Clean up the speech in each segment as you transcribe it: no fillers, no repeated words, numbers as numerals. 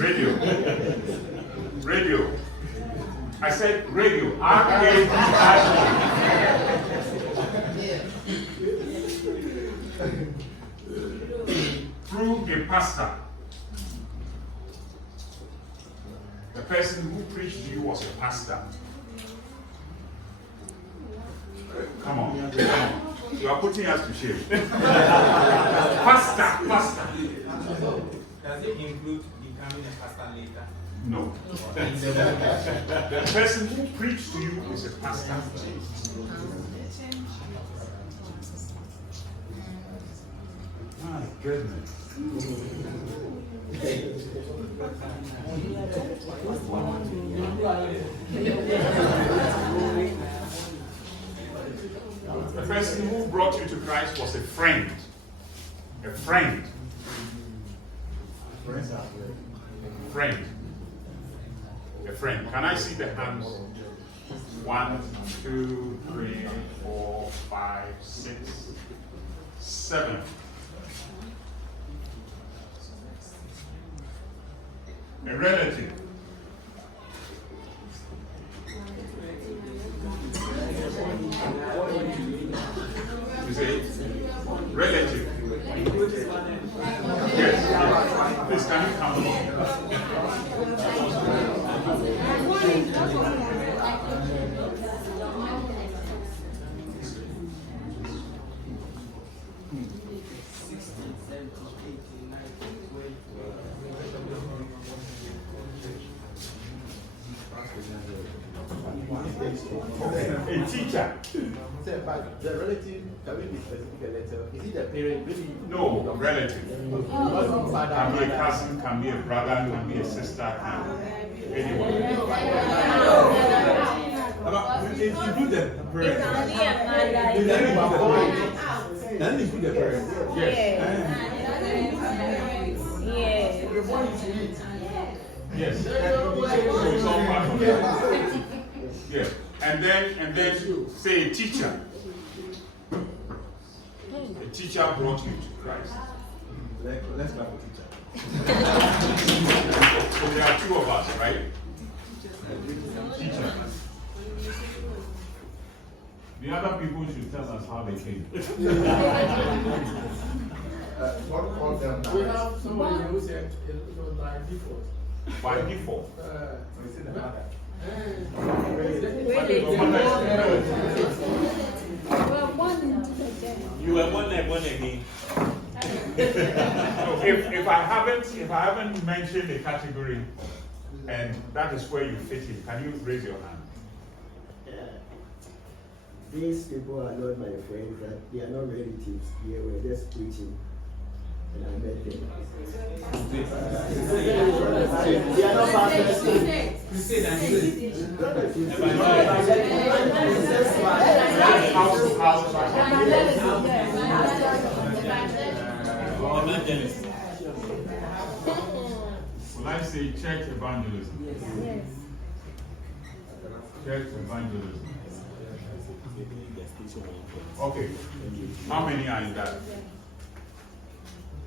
Radio. Radio. I said radio. Through a pastor. The person who preached to you was a pastor. Come on. You are putting us to shame. Pastor. Does it include becoming a pastor later? No. The person who preached to you is a pastor. My goodness. The person who brought you to Christ was a friend. A friend. A friend. Can I see the hands? 1, 2, 3, 4, 5, 6, 7. A relative. You say relative. Yes. Please, can you come along? A teacher. But the relative, can we be specific a letter? Is it a parent? Really? No, relative. Can be a cousin, can be a brother, can be a sister, anyone. Include the parents. Then include the parents. Yes. Yes. So it's all part of that. Yes. And then say a teacher. A teacher brought you to Christ. Let's clap for teacher. So there are 2 of us, right? Teacher. The other people should tell us how they came. What call them? We have somebody who said it was by default. By default. You were one again. So if I haven't mentioned a category, and that is where you fit in, can you raise your hand? These people are not my friends, that they are not relatives. They were just preaching. And I met them. They are not pastors. Will I say church evangelism? Yes. Church evangelism. Okay. How many are in that?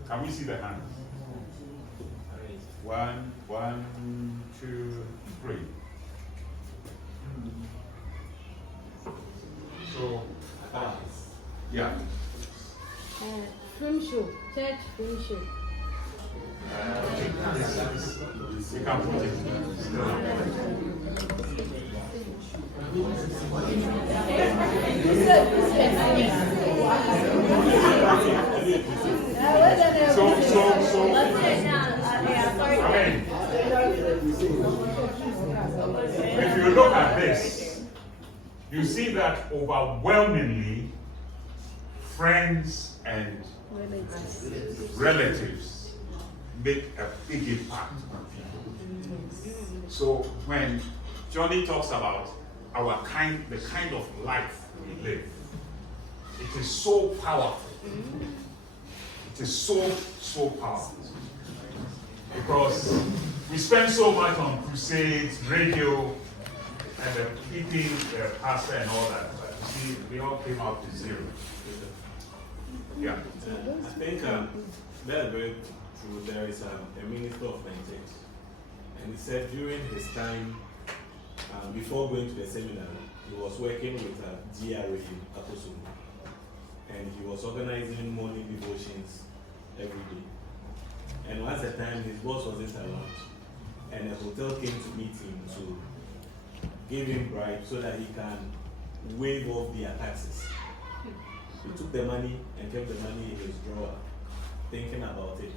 Can we see the hands? 1, 2, 3. So, yeah. Film show, church film show. You can put it. If you look at this, you see that overwhelmingly friends and relatives make a big impact on people. So when Johnny talks about the kind of life we live, it is so powerful. It is so powerful. Because we spend so much on crusades, radio, and the keeping the pastor and all that. But you see, we all came out to 0. Yeah. I think that's very true. There is a minister of Pentecost. And he said during his time, before going to the seminar, he was working with a GRA in Apostle. And he was organizing morning devotions every day. And once a time, his boss wasn't around. And the hotel came to meet him to give him bribe so that he can waive off their taxes. He took the money and kept the money in his drawer, thinking about it.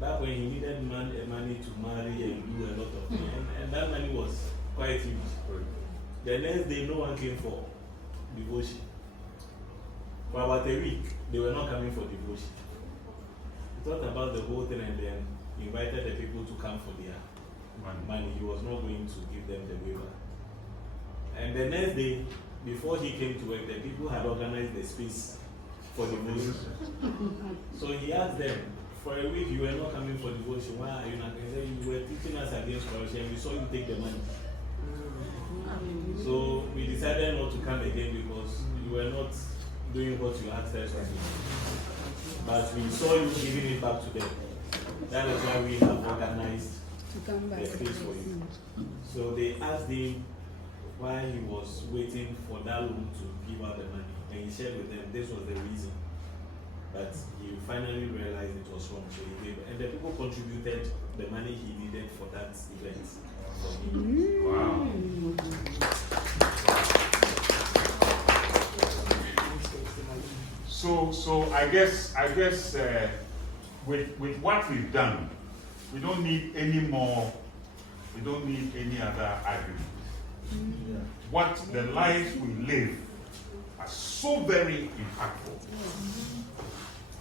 Back when he needed money to marry and do a lot of things, and that money was quite huge. The next day, no one came for devotion. For about a week, they were not coming for devotion. He thought about the whole thing and then invited the people to come for their money. He was not going to give them the waiver. And the next day, before he came to work, the people had organized the space for devotion. So he asked them, for a week you were not coming for devotion, why are you not? He said, you were teaching us against corruption and we saw you take the money. So we decided not to come again because you were not doing what you asked us to do. But we saw you giving it back to them. That is why we have organized the space for you. So they asked him why he was waiting for that loan to give out the money. And he shared with them this was the reason. But he finally realized it was wrong. So he gave, and the people contributed the money he needed for that event. Wow. So I guess with what we've done, we don't need any more. We don't need any other argument. What the lives we live are so very impactful.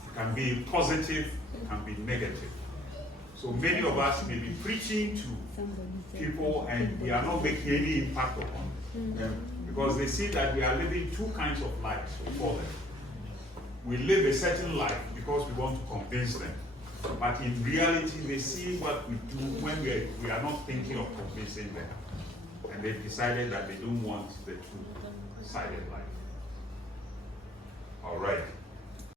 It can be positive, it can be negative. So many of us may be preaching to people and we are not making any impact upon them because they see that we are living two kinds of lives for them. We live a certain life because we want to convince them. But in reality, they see what we do when we are not thinking of convincing them. And they've decided that they don't want the two-sided life. All right.